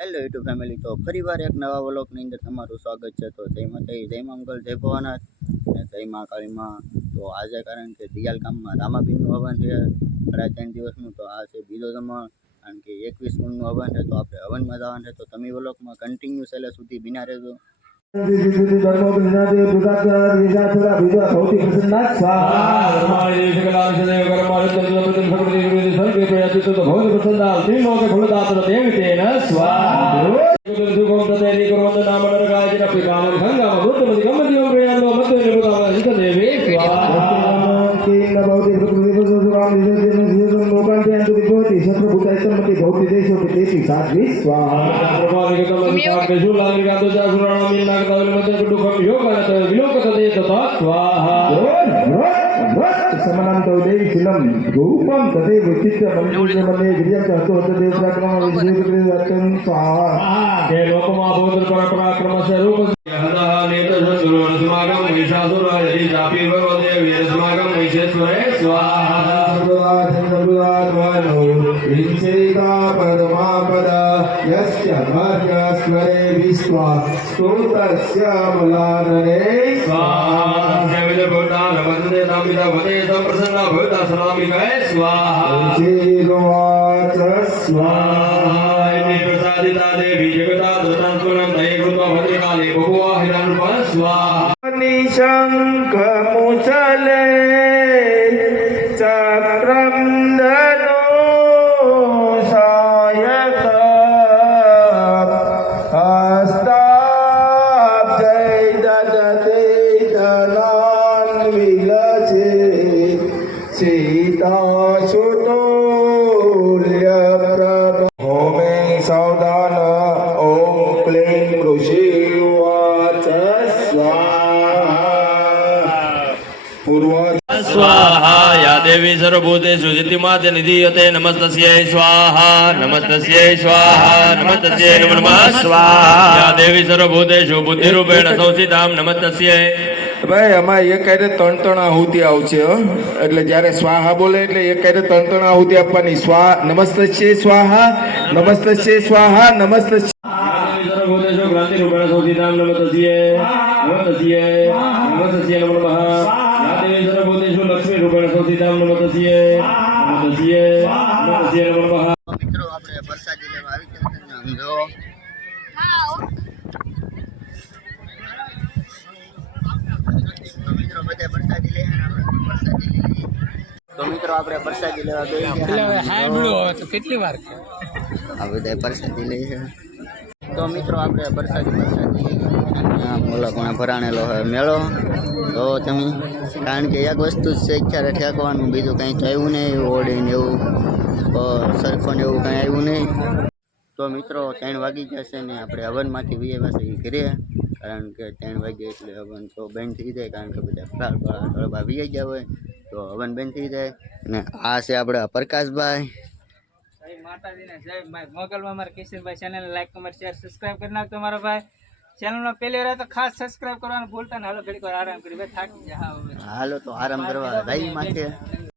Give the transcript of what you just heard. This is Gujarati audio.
હેલો યુટ્યુબ ફેમિલી, તો ફરીવાર એક નવા વ્લોગની અંદર તમારું સ્વાગત છે। તો જય માતાજી, જય મંગલ, જય ભવાનાથ અને જય મા કાળીમાં। તો આજે કારણ કે દિયાલ ગામમાં રામાપીરનું હવન છે 3.5 દિવસનું। તો આ છે બીજો જમણ, કારણ કે 21 કુંડનું હવન છે। તો આપણે હવનમાં જવાનું છે, તો તમે વ્લોગમાં કન્ટિન્યુ છેલ્લે સુધી બિના રહેજો। समनंतो देवी फिल्म रूपम तदेव चित्त मंदिर में गिरिया कहतो होते देव प्रक्रम विजय अत्यं स्वाहा के लोकमा भूत पराक्रम से रूप हदा नेत्र सुरन समागम महिषासुर यदि जापि भगवते वीर समागम महिषेश्वरे स्वाहा सर्वदात्मनो विंसेका परमापद यस्य भाग्यस्वरे विश्वा स्तोत्रस्य मलानने स्वाहा सेवित भूतान वन्दे नामिता वदे प्रसन्ना भवता सनामिकाय स्वाहा जीवाच स्वाहा इति प्रसादिता देवी जगता दत्तांकुलं तये कृत्वा भद्रकाले बहुवा हिरण्यरूपा स्वाहा निशंक मुचले चक्रं धनु सायत हस्ताब्जै ददते धनान् विलजे सीता सुतोल्य प्रभ होमे सावधान ओम क्लीं ऋषि उवाच स्वाहा पूर्व स्वाहा या देवी सर्वभूतेषु सिद्धिमाद्य निधीयते नमस्तस्यै स्वाहा नमस्तस्यै स्वाहा नमस्तस्यै नमो नमः स्वाहा या देवी सर्वभूतेषु बुद्धिरूपेण संस्थितां नमस्तस्यै। ભાઈ આમાં એક કાયદે ત્રણ આહુતિ આવશે એટલે જ્યારે સ્વાહા બોલે એટલે એક કાયદે ત્રણ આહુતિ આપવાની સ્વા નમસ્તસ્ય સ્વાહા નમસ્તસ્ય સ્વાહા નમસ્તસ્ય सर्वभूतेषु क्रान्तिरूपेण संस्थितां नमस्तस्यै नमस्तस्यै नमस्तस्यै नमो नमः या देवी सर्वभूतेषु लक्ष्मीरूपेण संस्थितां नमस्तस्यै नमस्तस्यै नमस्तस्यै नमो नमः। મિત્રો આપણે પ્રસાદી લેવા આવી ગયા છે ને, જો મિત્રો બધા પ્રસાદી લે છે ને, આપણે પ્રસાદી લઈએ। તો મિત્રો આપણે પ્રસાદી લેવા બેસી ગયા છે, કેટલી વાર આ બધા પ્રસાદી લે છે। તો મિત્રો આપણે પ્રસાદી મોલા કોણે ભરાણેલો હોય મેળો। તો તમે કારણ કે એક વસ્તુ જ છે અત્યારે ઠેકવાનું, બીજું કંઈ થયું નહીં, ઓડીને એવું સરખો ને એવું કંઈ આવ્યું નહીં। તો મિત્રો 3 વાગી જશે ને આપણે હવનમાંથી વીએ ઘરે, કારણ કે 3 વાગે એટલે હવન તો બંધ થઈ જાય, કારણ કે બધા ફળા વીએ ગયા હોય તો હવન બંધ થઈ જાય। અને આ છે આપણા પ્રકાશભાઈ। જય માતાજીને જય મોગલમાં મારા Kishanbhai channel like comment share subscribe કરી નાખતો મારા ભાઈ। ચેનલમાં પહેલી વાર તો ખાસ સબસ્ક્રાઇબ કરવાનું ભૂલતા ને। હાલો ઘડીક વાર આરામ કરી, થાકી જાય। હાલો તો આરામ કરવા જઈ માથે।